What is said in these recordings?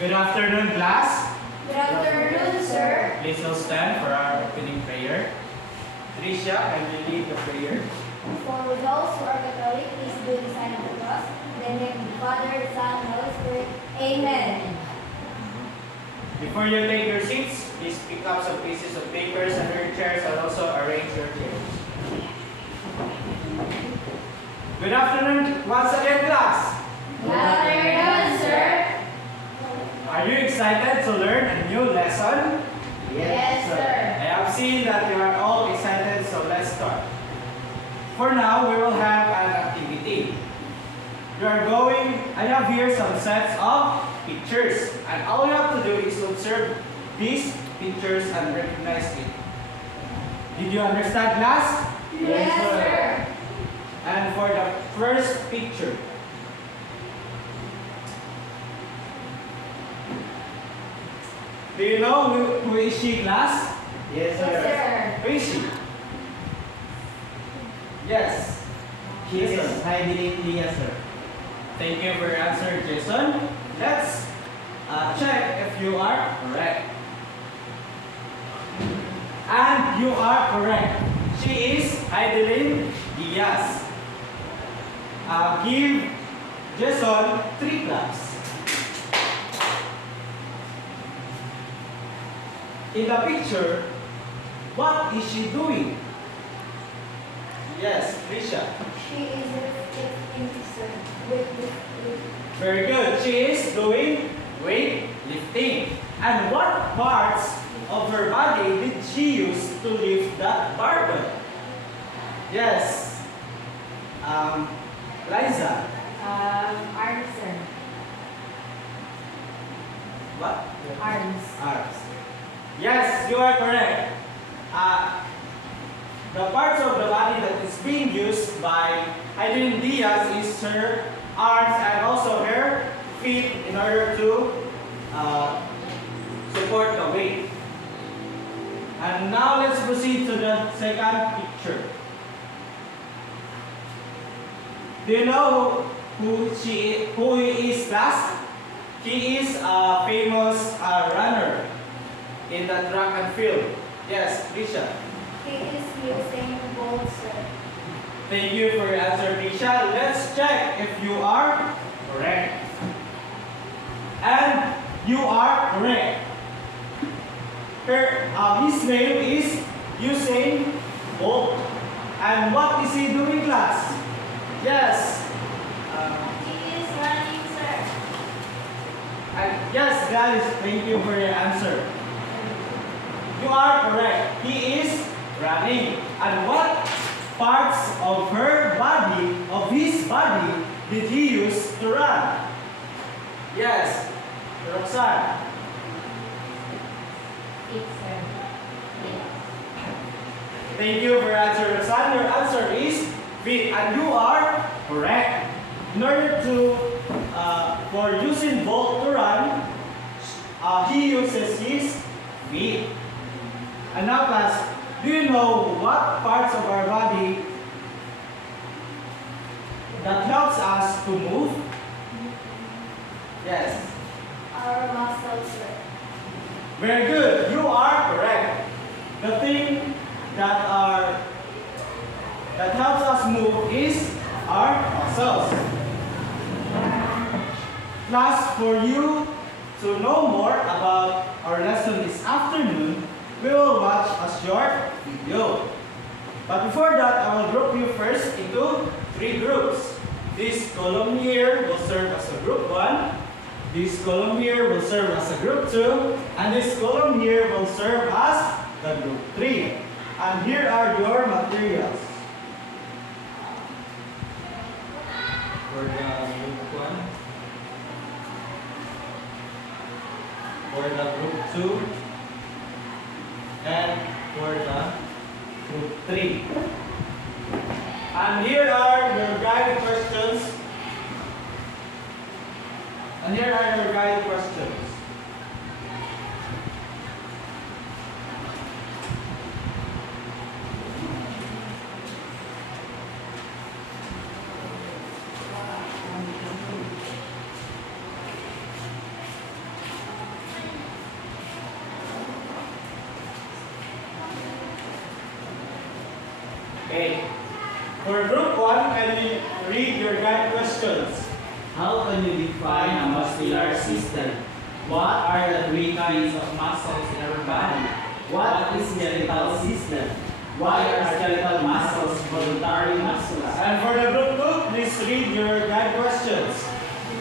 Good afternoon, class. Good afternoon, sir. Please all stand for our opening prayer. Tricia, can you lead the prayer? For those who are Catholic, please do the sign of the cross. In the name of the Father, the Son, and the Holy Spirit. Amen. Before you take your seats, please pick up some pieces of papers under your chairs and also arrange your chairs. Good afternoon once again, class. Good afternoon, sir. Are you excited to learn a new lesson? Yes, sir. I have seen that you are all excited, so let's start. For now, we will have an activity. I have here some sets of pictures, and all you have to do is observe these pictures and recognize it. Did you understand, class? Yes, sir. And for the first picture, do you know who is she, class? Yes, sir. Who is she? Yes. She is hiding Leah, sir. Thank you for your answer, Jason. Let's check if you are correct. And you are correct. She is Heidelin Diaz. Give Jason 3 claps. In the picture, what is she doing? Yes, Tricia. She is lifting, sir. With. Very good. She is doing weightlifting. And what parts of her body did she use to lift that barbell? Yes. Liza. Arms, sir. What? Arms. Arms. Yes, you are correct. The parts of the body that is being used by Aileen Diaz is her arms and also her feet in order to support the weight. And now let's proceed to the second picture. Do you know who he is, class? He is a famous runner in the track and field. Yes, Risha. He is using both, sir. Thank you for your answer, Risha. Let's check if you are correct. And you are correct. His name is Usain Bolt. And what is he doing, class? Yes. He is running, sir. And yes, guys, thank you for your answer. You are correct. He is running. And what parts of his body, did he use to run? Yes, Roxanne. Feet, sir. Thank you for your answer, Roxanne. Your answer is feet, and you are correct. In order to, for using Bolt to run, he uses his feet. And now, class, do you know what parts of our body that helps us to move? Yes. Our muscles, sir. Very good. You are correct. The thing that helps us move is our muscles. Class, for you to know more about our lesson this afternoon, we will watch a short video. But before that, I will group you first into 3 groups. This column here will serve as a group 1. This column here will serve as a group 2. And this column here will serve as the group 3. And here are your materials. For the group 1. For the group 2. And for the group 3. And here are your guided questions. For group 1, can you read your guide questions? How can you define a muscular system? What are the three kinds of muscles in our body? What is skeletal system? Why are skeletal muscles voluntary muscles? And for the group 2, please read your guide questions.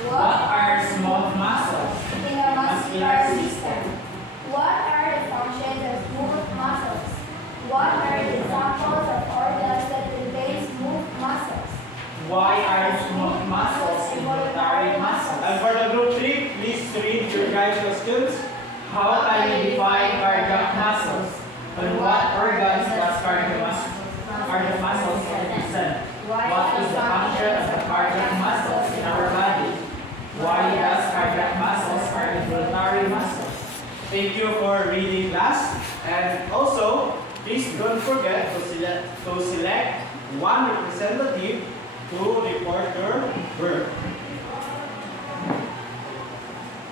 What are smooth muscles? In a muscular system, what are the functions of smooth muscles? What are the examples of organs that contain smooth muscles? Why are smooth muscles involuntary muscles? And for the group 3, please read your guide questions. How can you define cardiac muscles? And what organs does cardiac muscles represent? What is the function of the cardiac muscles in our body? Why does cardiac muscles are involuntary muscles? Thank you for reading, class. And also, please don't forget to select one representative to report your work.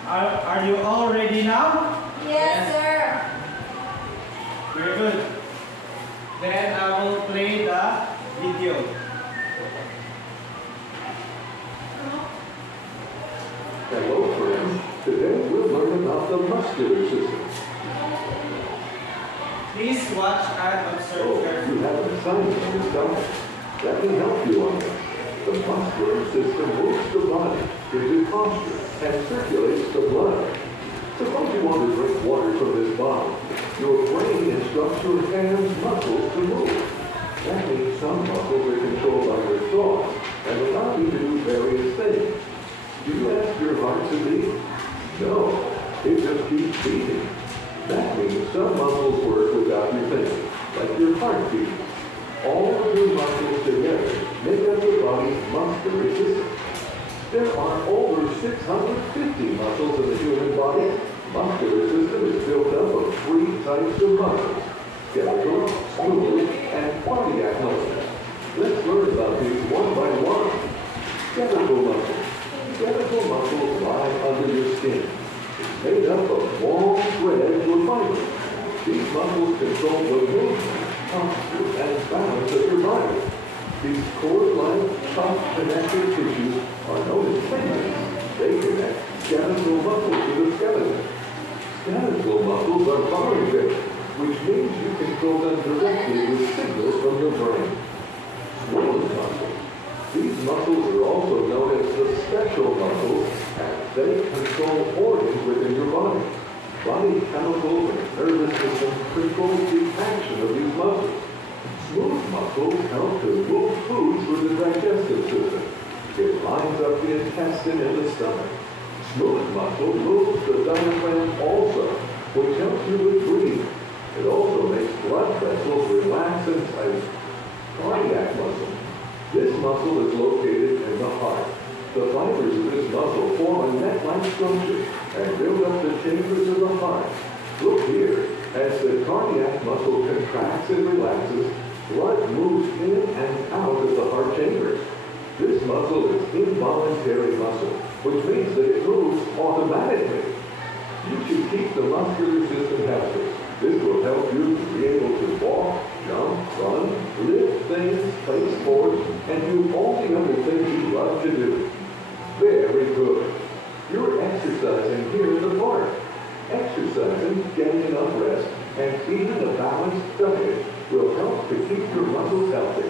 Are you all ready now? Yes, sir. Very good. Then I will play the video. Hello friends, today we'll learn about the muscular system. Please watch and observe Oh, you carefully. have an assignment on this topic that can help you on this. The muscular system moves the body, gives it posture, and circulates the blood. Suppose you want to drink water from this bottle. Your brain instructs your hands' muscles to move. That means some muscles are controlled by your thoughts and allow you to do various things. Do you ask your heart to beat? No, it just keeps beating. That means some muscles work without you thinking, like your heart beating. All of your muscles together make up the body's muscular system. There are over 650 muscles in the human body. Muscular system is built up of 3 types of muscles: skeletal, smooth, and cardiac muscles. Let's learn about these one by one. Skeletal muscles. Skeletal muscles lie under your skin. It's made up of long threads or fibers. These muscles control the movement, posture, and balance of your body. These cord-like, tough connective tissues are known as tendons. They connect skeletal muscles to the skeleton. Skeletal muscles are voluntary, which means you control them directly with signals from your brain. Smooth muscles. These muscles are also known as the special muscles, and they control organs within your body. Body chemicals and nervous system control the action of these muscles. Smooth muscles help to move food through the digestive system. It lines up the intestine and the stomach. Smooth muscle moves the diaphragm also, which helps you with breathing. It also makes blood vessels relax and tight. Cardiac muscle. This muscle is located in the heart. The fibers of this muscle form a net-like structure and build up the chambers of the heart. Look here, as the cardiac muscle contracts and relaxes, blood moves in and out of the heart chambers. This muscle is involuntary muscle, which means that it moves automatically. You should keep the muscular system healthy. This will help you to be able to walk, jump, run, lift things, play sports, and do all the other things you love to do. Very good. You're exercising here in the park. Exercising, getting enough rest, and eating a balanced diet will help to keep your muscles healthy.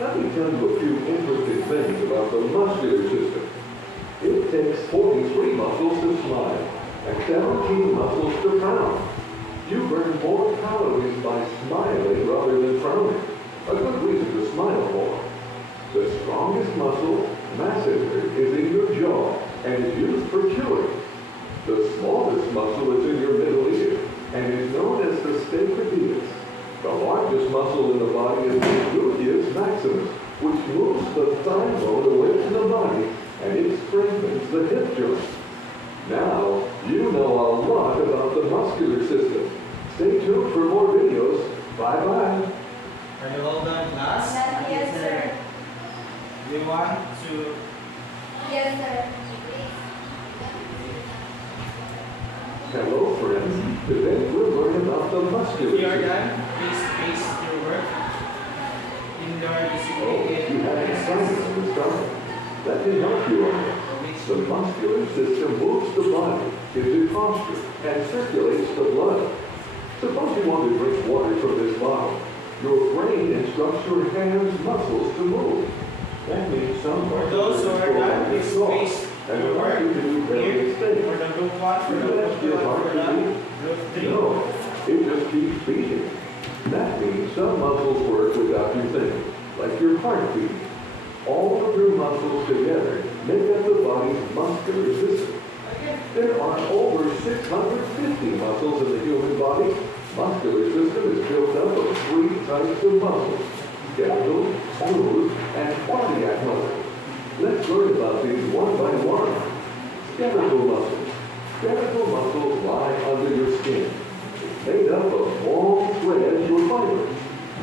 Let me tell you a few interesting things about the muscular system. It takes 43 muscles to smile and 17 muscles to frown. You burn more calories by smiling rather than frowning. A good reason to smile more. The strongest muscle, masseter, is in your jaw and is used for chewing. The smallest muscle is in your middle ear and is known as the stapedius. The largest muscle in the body is the gluteus maximus, which moves the thigh bone away from the body and it strengthens the hip joint. Now, you know a lot about the muscular system. Stay tuned for more videos. Bye-bye. Are you all done, class? Yes, sir. Do you want to... Yes, sir. Hello, friends. Today we'll learn about the muscular If you are system. done, please face your work. In in the heart is Oh, you had an assignment on the stomach. That can help you on this. The muscular system moves the body, gives it posture, and circulates the blood. Suppose you want to drink water from this bottle. Your brain instructs your hands' muscles to move. That means some For parts those who of are the not control please are space soft, and your allow work you to do here various things. for the group 1, for the You group ask 2, your and heart for to the beat? group 3. No, it just keeps beating. That means some muscles work without you thinking, like your heartbeat. All of your muscles together make up the body's muscular system. There are over 650 muscles in the human body. Muscular system is built up of 3 types of muscles: skeletal, smooth, and cardiac muscles. Let's learn about these one by one. Skeletal muscles. Skeletal muscles lie under your skin. It's made up of long threads or fibers.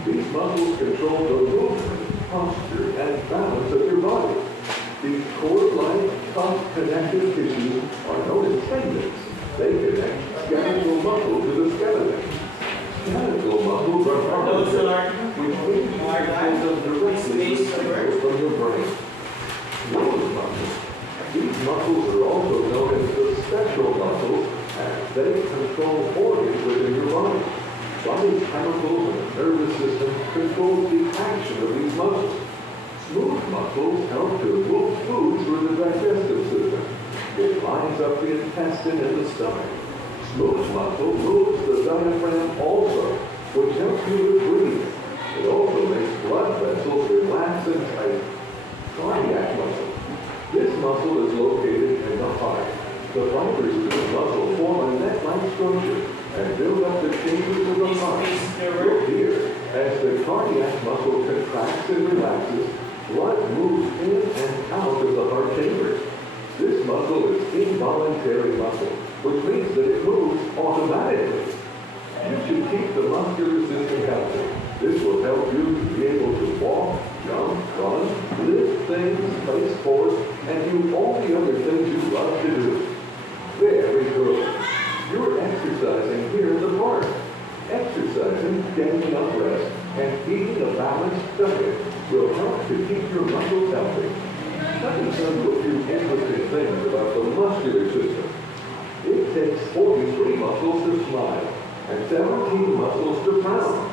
These muscles control the movement, posture, and balance of your body. These cord-like, tough connective tissues are known as tendons. They connect skeletal muscle to the skeleton. Skeletal muscles are Those who are which means you control them directly with signals from your brain. Those muscles. These muscles are also known as the special muscles, as they control organs within your body. Body's chemicals and nervous system control the action of these muscles. Smooth muscles help to move food through the digestive system. It lines up the intestine and the stomach. Smooth muscle moves the diaphragm also, which helps you to breathe. It also makes blood vessels relax and tight. Cardiac muscle. This muscle is located in the heart. The fibers of this muscle form a net-like structure and build up the chambers of the heart. Look here, as the cardiac muscle contracts and relaxes, blood moves in and out of the heart chambers. This muscle is involuntary muscle, which means that it moves automatically. You should keep the muscular system healthy. This will help you to be able to walk, jump, run, lift things, play sports, and do all the other things you love to do. Very good. You're exercising here in the park. Exercising, getting enough rest, and eating a balanced diet will help to keep your muscles healthy. Let me tell you a few interesting things about the muscular system. It takes 43 muscles to smile and 17 muscles to frown.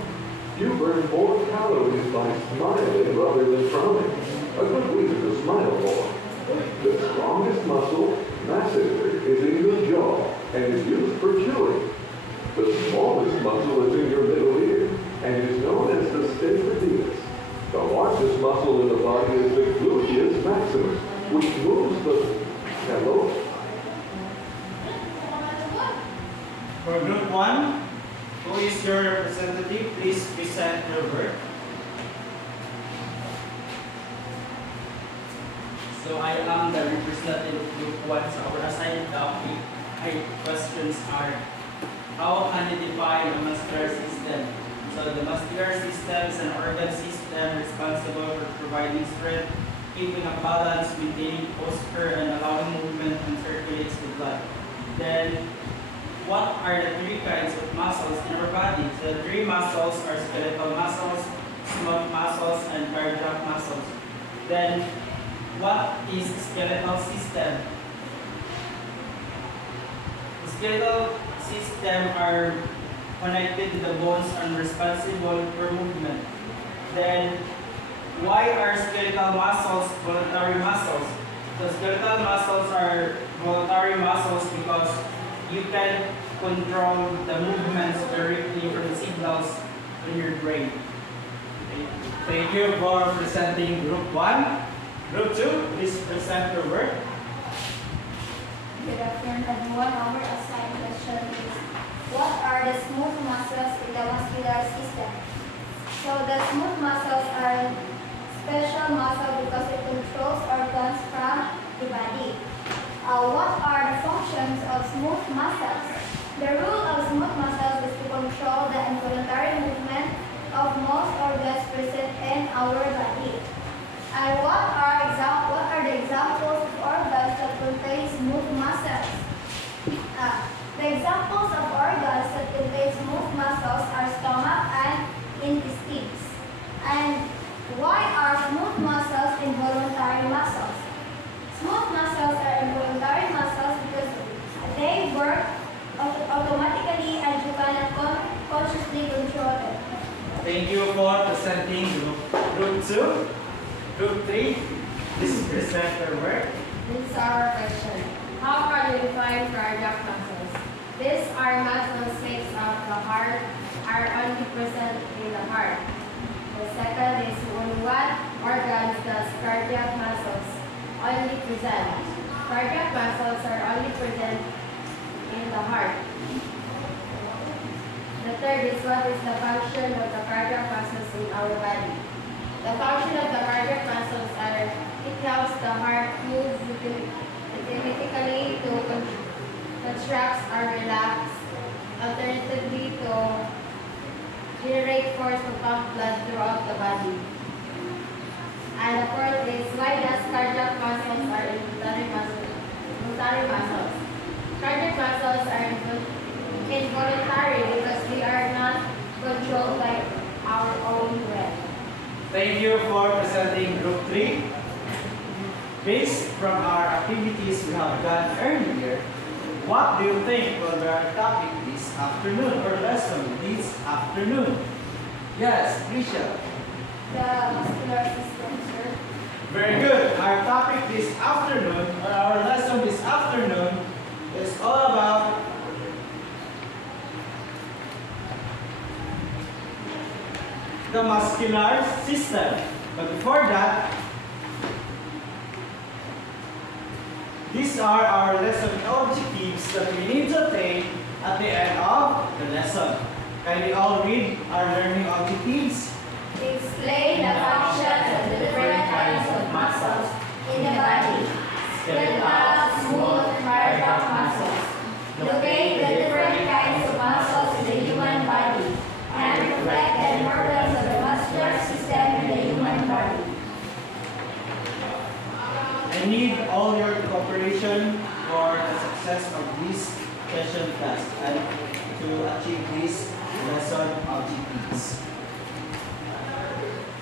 You burn more calories by smiling rather than frowning. A good reason to smile more. The strongest muscle, masseter, is in your jaw and is used for chewing. The smallest muscle is in your middle ear and is known as the stapedius. The largest muscle in the body is the gluteus maximus, which moves the... Hello? For group 1, who is your representative? Please present your work. So I am the representative of Group 1. So our assigned topic questions are: how can you define a muscular system? So the muscular system is an organ system responsible for providing strength, keeping a balance, maintaining posture, and allowing movement and circulates the blood. Then, what are the 3 kinds of muscles in our body? The 3 muscles are skeletal muscles, smooth muscles, and cardiac muscles. Then, what is skeletal system? The skeletal system are connected to the bones and responsible for movement. Then, why are skeletal muscles voluntary muscles? The skeletal muscles are voluntary muscles because you can control the movements directly from the signals in your brain. Thank you for presenting group 1. Group 2, please present your work. Good afternoon, everyone. Our assigned question is, what are the smooth muscles in the muscular system? So the smooth muscles are special muscle because it controls organs from the body. What are the functions of smooth muscles? The rule of smooth muscles is to control the involuntary movement of most organs present in our body. And what are the examples of organs that contain smooth muscles? The examples of organs that contain smooth muscles are stomach and intestines. And Group 3, please present your work. This is our question. How can you define cardiac muscles? These are muscles makes of the heart, are only present in the heart. The second is on what organs does cardiac muscles only present? Cardiac muscles are only present in the heart. The third is what is the function of the cardiac muscles in our body? The function of the cardiac muscles are it helps the heart move rhythmically to contract or relax, alternatively to generate force to pump blood throughout the body. And the fourth is why does cardiac muscles are involuntary muscles? Cardiac muscles are involuntary because we are not controlled by our own will. Thank you for presenting Group 3. Based from our activities we have done earlier, what do you think will be our topic this afternoon or lesson this afternoon? Yes, Risha. The muscular system, sir. Very good. Our topic this afternoon, or our lesson this afternoon, is all about the muscular system. But before that, these are our lesson objectives that we need to attain at the end of the lesson. Can we all read our learning objectives? Explain the functions of the different kinds of muscles in the body. Skeletal, smooth, cardiac muscles. Locate the different kinds of muscles in the human body and reflect the importance of the muscular system in the human body. I need all your cooperation for the success of this session class and to achieve these lesson objectives.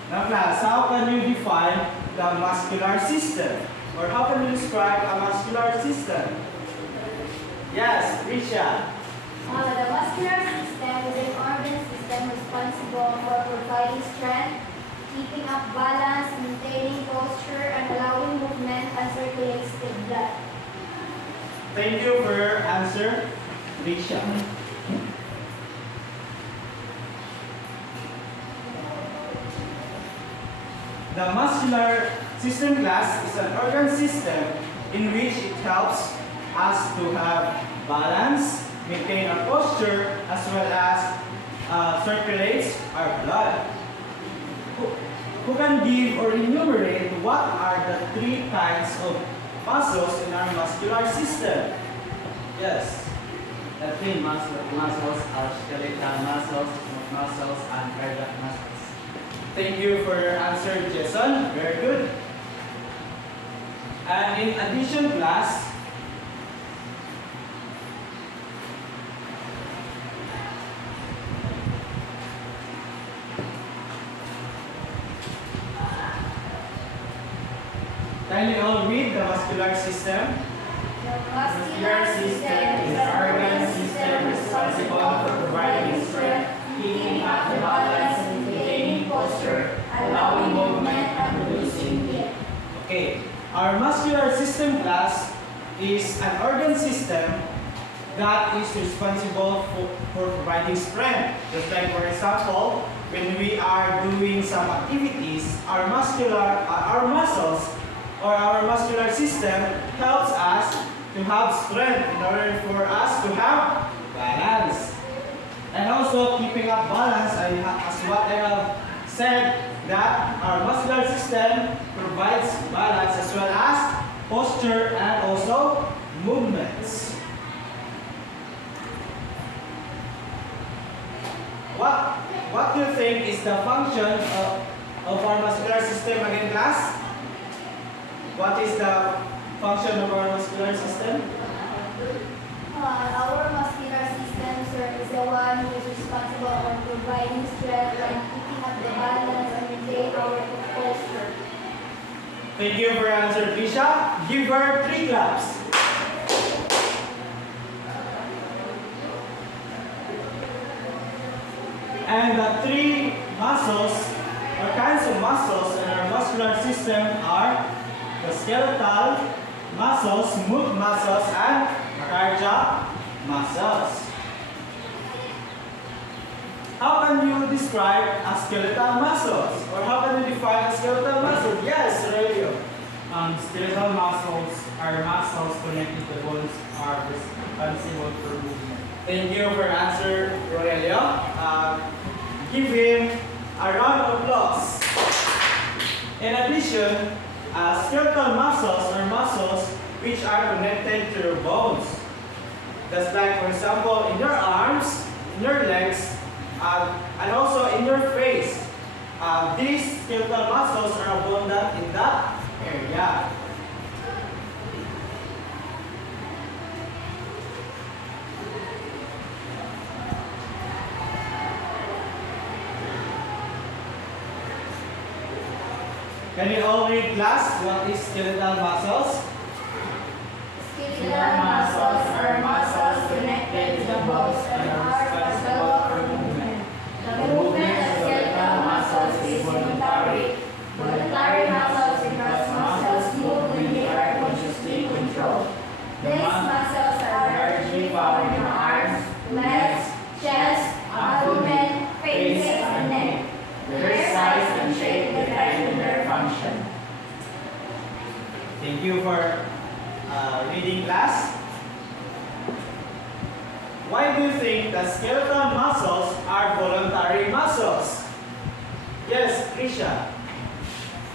Now class, how can you define the muscular system? Or how can you describe a muscular system? Yes, Risha. The muscular system is an organ system responsible for providing strength, keeping up balance, maintaining posture, and allowing movement and circulates the blood. Thank you for your answer, Risha. The muscular system class is an organ system in which it helps us to have balance, maintain our posture, as well as circulates our blood. Who can give or enumerate what are the three kinds of muscles in our muscular system? Yes. The three muscles are skeletal muscles, smooth muscles, and cardiac muscles. Thank you for your answer, Jason. Very good. And in addition, class, can you all read the muscular system? The muscular system is an organ system responsible for providing strength, keeping up the balance, maintaining posture, allowing movement, and producing heat. Okay, our muscular system class is an organ system that is responsible for providing strength. Just like for example, when we are doing some activities, our muscles or our muscular system helps us to have strength in order for us to have balance. And also keeping up balance, as what I have said, that our muscular system provides balance as well as posture and also movements. What do you think is the function of our muscular system again, class? What is the function of our muscular system? Our muscular system, sir, is the one who is responsible for providing strength and keeping up the balance and maintain our posture. Thank you for your answer, Trisha. Give her 3 claps. And the 3 muscles or kinds of muscles in our muscular system are the skeletal muscles, smooth muscles, and cardiac muscles. How can you describe a skeletal muscles? Or how can you define a skeletal muscle? Yes, Aurelio. Skeletal muscles are muscles connected to bones are responsible for movement. Thank you for answer, Aurelio. Give him a round of applause. In addition, skeletal muscles are muscles which are connected to your bones. Just like, for example, in your arms, in your legs, and also in your face. These skeletal muscles are abundant in that area. Can you all read class? What is skeletal muscles? Skeletal muscles are muscles connected to the bones and are responsible for movement. The movement of skeletal muscles is voluntary. Voluntary muscles because muscles move when they are consciously controlled. These muscles are largely found in the arms, legs, chest, abdomen, face, and neck. Their size and shape depend on their function. Thank you for reading class. Why do you think that skeletal muscles are voluntary muscles? Yes, Krisha.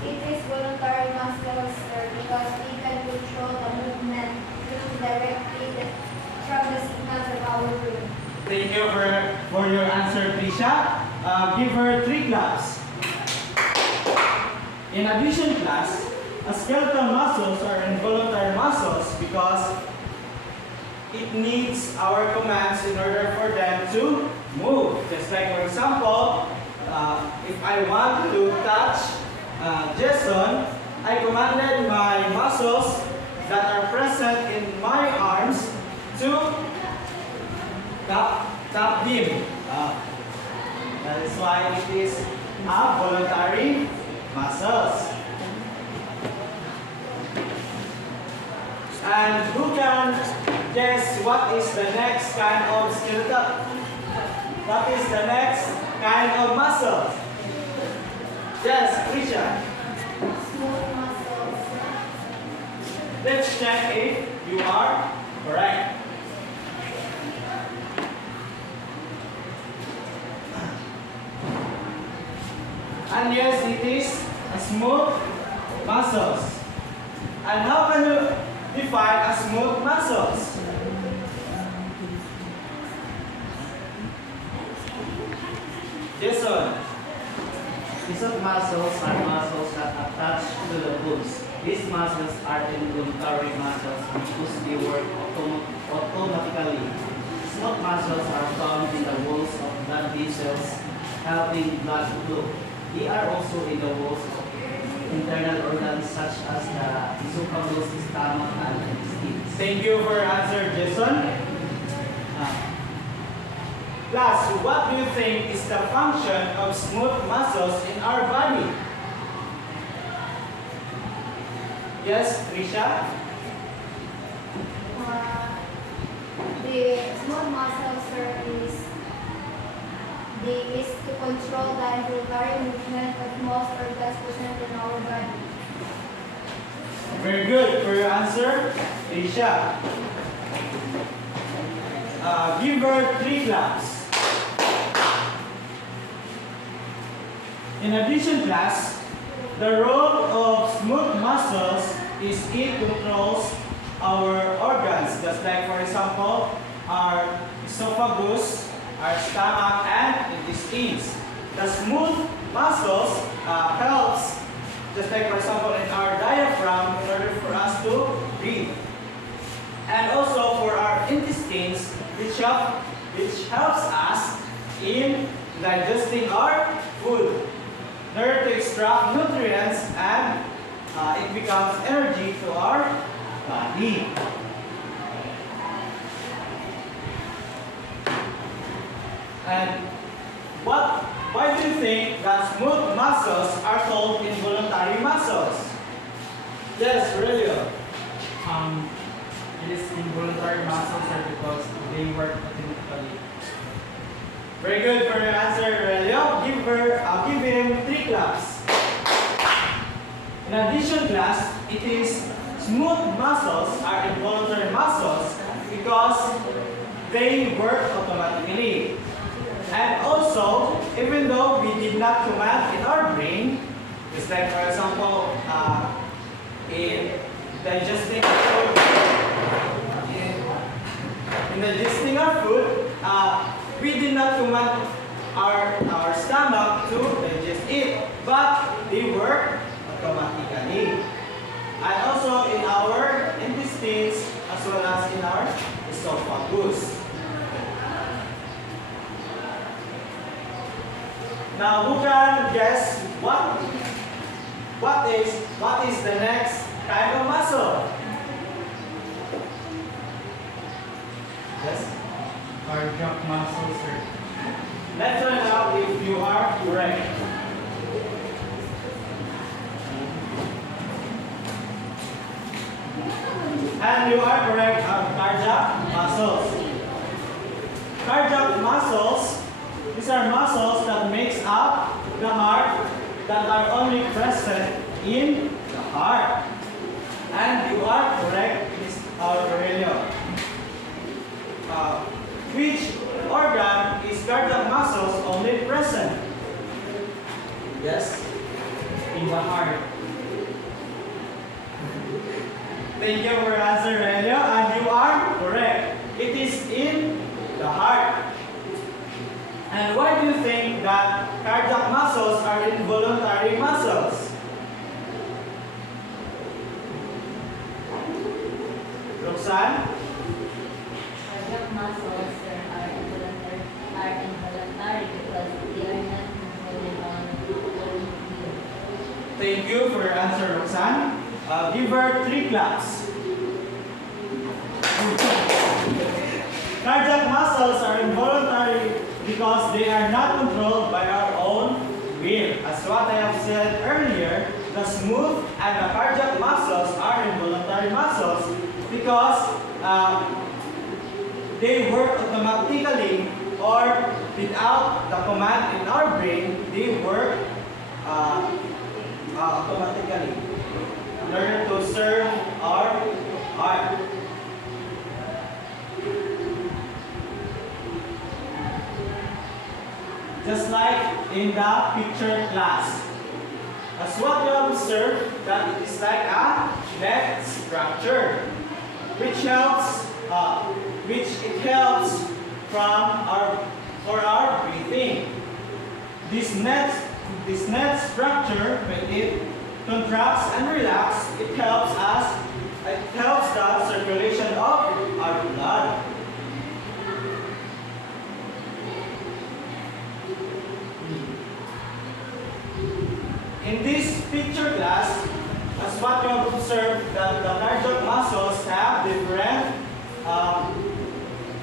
It is voluntary muscles, sir, because we can control the movement directly from the signals of our brain. Thank you for your answer, Krisha. Give her 3 claps. In addition, class, skeletal muscles are involuntary muscles because it needs our commands in order for them to move. Just like, for example, if I want to touch Jason, I commanded my muscles that are present in my arms to tap him. That is why it is a voluntary muscles. And who can guess what is the next kind of skeletal? What is the next kind of muscle? Yes, Krisha. Smooth muscles. Let's check if you are correct. And yes, it is a smooth muscles. And how can you define a smooth muscles? Jason. Smooth muscles are muscles that attach to the bones. These muscles are involuntary muscles because they work automatically. Smooth muscles are found in the walls of blood vessels, helping blood flow. They are also in the walls of internal organs such as the esophagus, stomach, and intestines. Thank you for your answer, Jason. Class, what do you think is the function of smooth muscles in our body? Yes, Krisha? The smooth muscles, sir, is to control the involuntary movement of most organs present in our body. Very good for your answer, Krisha. Give her 3 claps. In addition, class, the role of smooth muscles is it controls our organs, just like, for example, our esophagus, our stomach, and intestines. The smooth muscles helps, just like, for example, in our diaphragm in order for us to breathe. And also for our intestines, which helps us in digesting our food. In order to extract nutrients and it becomes energy to our body. And what why do you think that smooth muscles are called involuntary muscles? Yes, Aurelio. It is involuntary muscles are because they work automatically. Very good for your answer, Aurelio. I'll give him 3 claps. In addition, class, it is smooth muscles are involuntary muscles because they work automatically. And also, even though we did not command in our brain, it's like for example, in digesting food, in digesting our food, we did not command our stomach to digest it, but they work automatically. And also in our intestines as well as in our esophagus. Now who can guess what is the next kind of muscle? Yes? Cardiac muscles are Let's find out if you are correct. And you are correct on cardiac muscles. Cardiac muscles, these are muscles that makes up the heart that are only present in the heart. And you are correct, Ms. Aurelio. Which organ is cardiac muscles only present? Yes? in the heart. Thank you for your answer, Aurelio, and you are correct. It is in the heart. And why do you think that cardiac muscles are involuntary muscles? Roxanne? Cardiac muscles are involuntary because they are not controlled on own will. Thank you for your answer, Roxanne. Give her 3 claps. Cardiac muscles are involuntary because they are not controlled by our own will. As what I have said earlier, the smooth and the cardiac muscles are involuntary muscles because they work automatically or without the command in our brain, they work automatically in order to serve our heart. Just like in the picture class. As what you have observed, that it is like a neck structure, which helps for our breathing. This net structure, when it contracts and relaxes, it helps the circulation of our blood. In this picture class, as what you have observed, that the cardiac muscles have different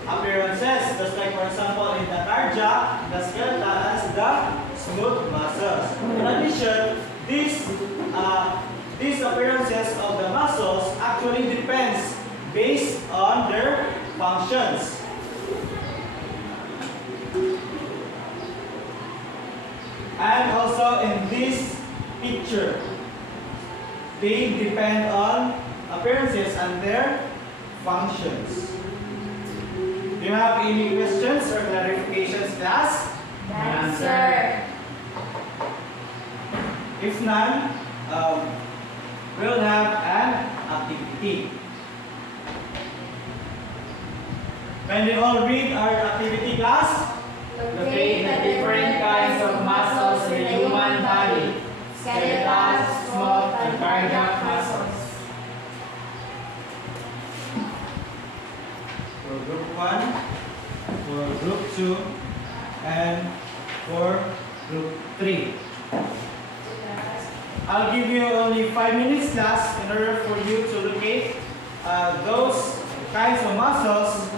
appearances. Just like for example, in the cardiac, the skeletal has the smooth muscles. In addition, these appearances of the muscles actually depends based on their functions. And also in this picture, they depend on appearances and their functions. Do you have any questions or clarifications, class? Answer. If none, we'll have an activity. When we all read our activity, class? Locate the different kinds of muscles in the human body. Skeletal, smooth, and cardiac muscles. For group 1, for group 2, and for group 3. I'll give you only 5 minutes, class, in order for you to locate those kinds of muscles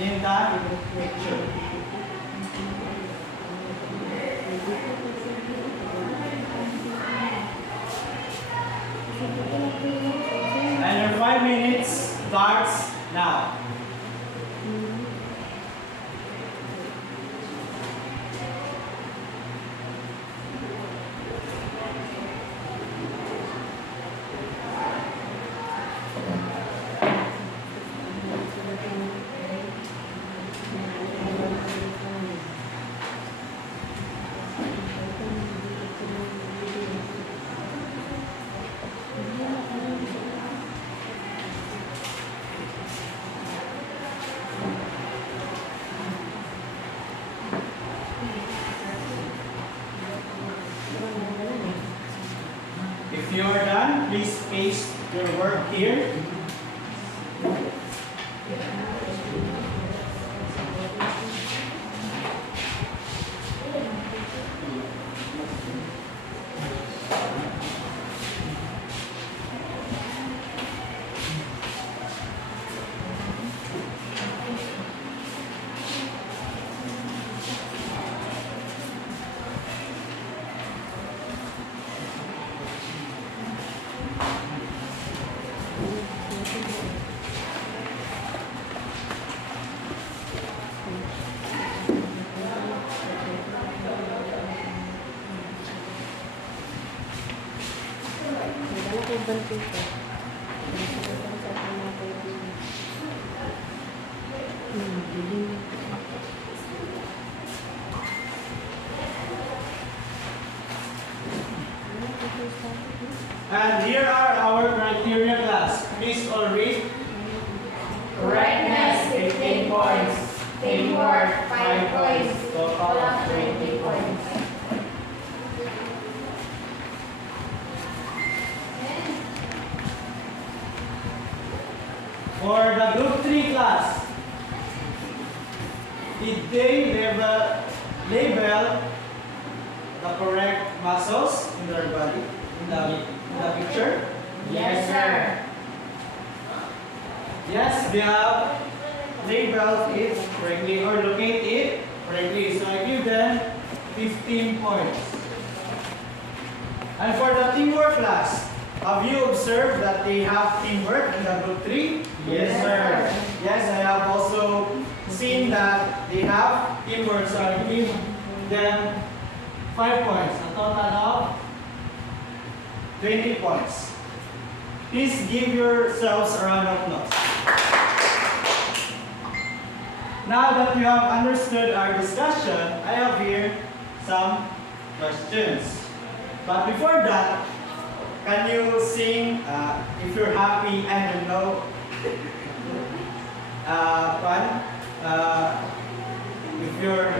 in that picture. And your 5 minutes starts now. If you are done, please paste your work here. And here are our criteria class. Please all read. Correctness, 15 points. Teamwork, 5 points. Total of 20 points. For the group 3 class, did they label the correct muscles in their body in the picture? Yes, sir. Yes, they have labeled it correctly or locate it correctly. So I give them 15 points. And for the teamwork class, have you observed that they have teamwork in the group 3? Yes, sir. Yes, I have also seen that they have teamwork, so I give them 5 points, a total of 20 points. Please give yourselves a round of applause. Now that you have understood our discussion, I have here some questions. But before that, can you sing if you're happy and you know if you're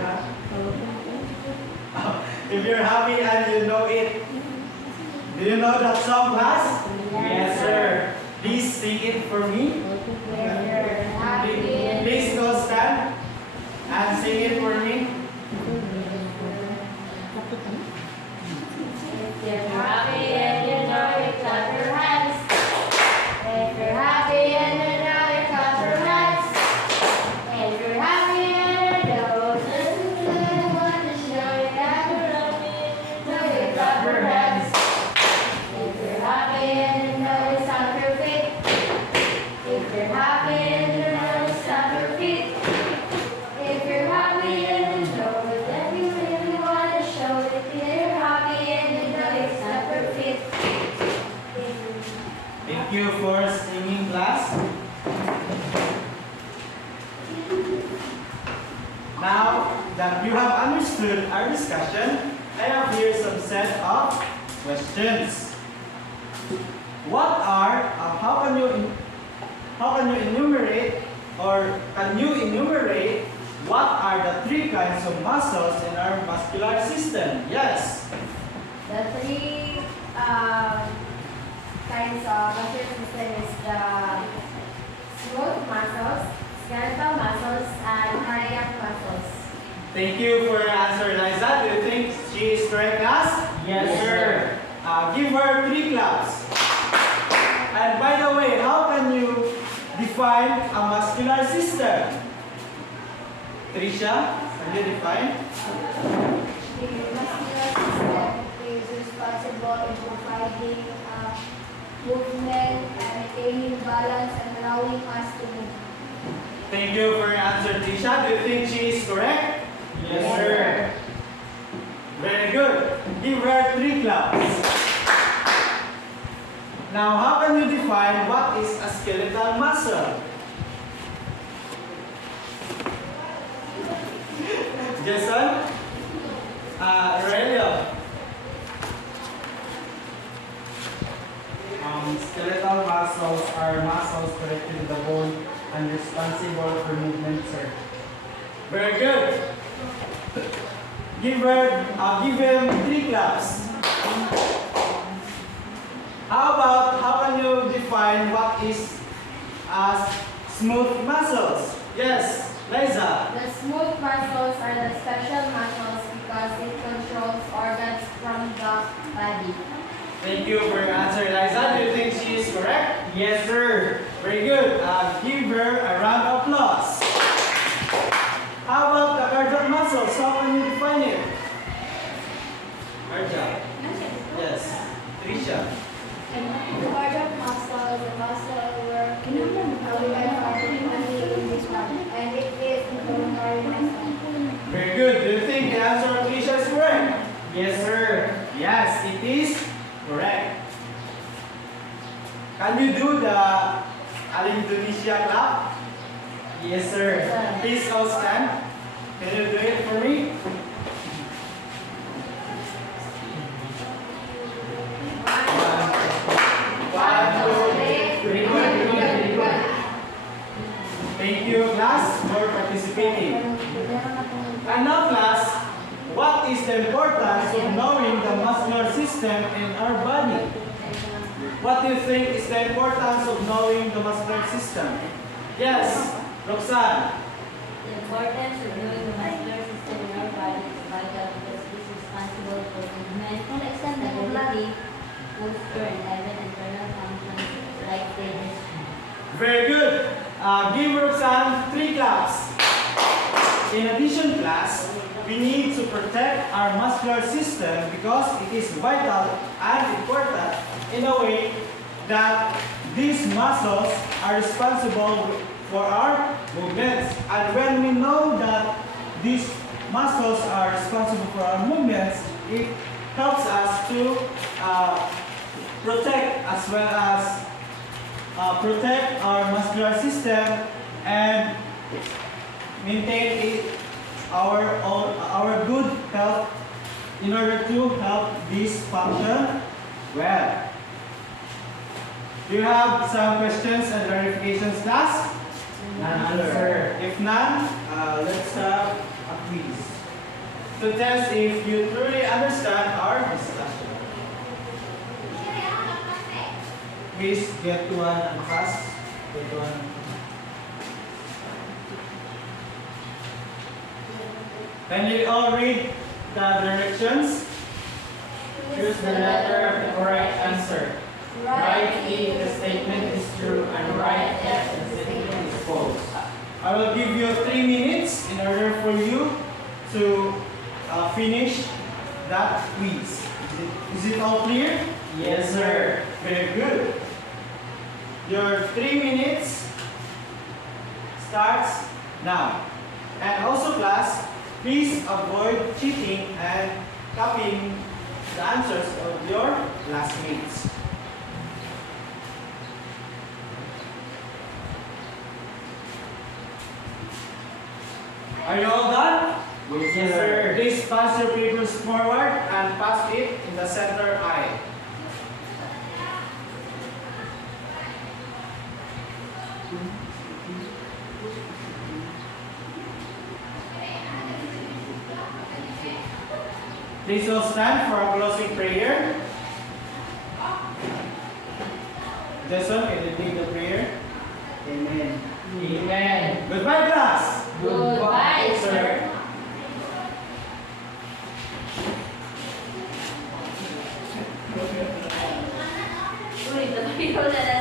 if you're happy and you know it? Do you know that song, class? Yes, sir. Please sing it for me. Please go stand and sing it for me. If you're happy and you know it, clap your hands. If you're happy and you know it, clap your hands. If you're happy and you know it, I want to show you that you're happy. Know it, clap your hands. If you're happy and you know it, stomp your feet. If you're happy and you know it, stomp your feet. If you're happy and you know it, then you really want to show it. If you're happy and you know it, stomp your feet. Thank you for singing, class. Now that you have understood our discussion, I have here some set of questions. What are how can you enumerate what are the 3 kinds of muscles in our muscular system? Yes. The 3 kinds of muscular system is the smooth muscles, skeletal muscles, and cardiac muscles. Thank you for your answer, Liza. Do you think she is correct, class? Yes, sir. Give her 3 claps. And by the way, how can you define a muscular system? Trisha, can you define? The muscular system is responsible in providing movement and maintaining balance and allowing us to move. Thank you for your answer, Tisha. Do you think she is correct? Yes, sir. Very good. Give her 3 claps. Now, how can you define what is a skeletal muscle? Jason? Aurelio? Skeletal muscles are muscles connected to the bone and responsible for movement, sir. Very good. Give him 3 claps. How can you define what is smooth muscles? Yes, Liza. The smooth muscles are the special muscles because it controls organs from the body. Thank you for your answer, Liza. Do you think she is correct? Yes, sir. Very good. Give her a round of applause. How about the cardiac muscles? How can you define it? Cardiac. Yes. Trisha. The cardiac muscle is a muscle where we are fighting in this one, and it is the pulmonary muscle. Very good. Do you think the answer of Trisha is correct? Yes, sir. Yes, it is correct. Can you do the Indonesia clap? Yes, sir. Please all stand. Can you do it for me? One, two, three. Very good. Thank you, class, for participating. And now, class, what is the importance of knowing the muscular system in our body? What do you think is the importance of knowing the muscular system? Yes, Roxanne. The importance of knowing the muscular system in our body is vital because it is responsible for movement, stability, posture, and even internal functions like digestion. Very good. Give Roxanne 3 claps. In addition, class, we need to protect our muscular system because it is vital and important in a way that these muscles are responsible for our movements. And when we know that these muscles are responsible for our movements, it helps us to protect as well as protect our muscular system and maintain our good health in order to help this function well. Do you have some questions and clarifications, class? None, sir. If none, let's have a quiz to test if you truly understand our discussion. Please get to one and fast. Get to one. Can you all read the directions? Choose the letter of the correct answer. Write A if the statement is true and write F if the statement is false. I will give you 3 minutes in order for you to finish that quiz. Is it all clear? Yes, sir. Very good. Your 3 minutes starts now. And also, class, please avoid cheating and copying the answers of your classmates. Are you all done? Yes, sir. Please pass your papers forward and pass it in the center aisle. Please all stand for a closing prayer. Jason, can you lead the prayer? Amen. Amen. Goodbye, class. Goodbye, sir. Uy, ito pa yun na